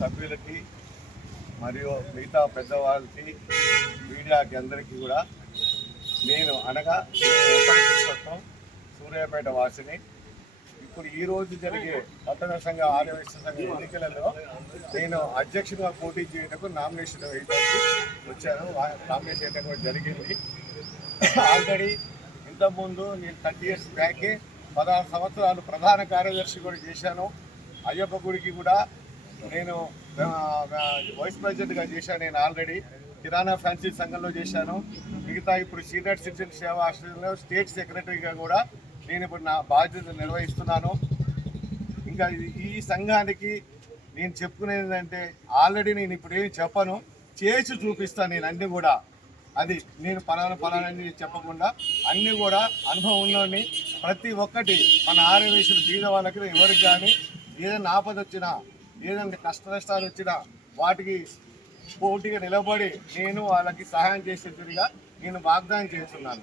సభ్యులకి మరియు మిగతా పెద్దవాళ్ళకి మీడియాకి అందరికీ కూడా నేను పురుషోత్తం సూర్యాపేట వాసిని. ఇప్పుడు ఈరోజు జరిగే పట్టణ సంఘ ఆర్యవైశ్య సంఘ ఎన్నికలలో నేను అధ్యక్షుడిగా పోటీ చేయడానికి నామినేషన్ వేయడానికి వచ్చాను. నామినేషన్ వేయడం కూడా జరిగింది. ఆల్రెడీ ఇంతకుముందు నేను 30 years బ్యాకే 16 సంవత్సరాలు ప్రధాన కార్యదర్శి కూడా చేశాను. అయ్యప్ప గుడికి కూడా నేను వైస్ ప్రెసిడెంట్గా చేశాను. నేను ఆల్రెడీ కిరాణా ఫ్యాన్సీ సంఘంలో చేశాను. మిగతా ఇప్పుడు సీనియర్ సిటిజన్ సేవా ఆశ్రయంలో స్టేట్ సెక్రటరీగా కూడా నేను ఇప్పుడు నా బాధ్యత నిర్వహిస్తున్నాను. ఇంకా ఈ సంఘానికి నేను చెప్పుకునేది ఏంటంటే ఆల్రెడీ నేను ఇప్పుడు ఏమి చెప్పను, చేసి చూపిస్తాను. నేను అన్నీ కూడా అది నేను పలానని చెప్పకుండా అన్నీ కూడా అనుభవం ఉన్నోడిని. ప్రతి ఒక్కటి మన ఆర్యవైశ్యులు బీద వాళ్ళకి ఎవరికి కానీ ఏదైనా ఆపద వచ్చినా ఏదైనా కష్ట నష్టాలు వచ్చినా వాటికి పోటీగా నిలబడి నేను వాళ్ళకి సహాయం చేసేట్టుగా నేను వాగ్దానం చేస్తున్నాను.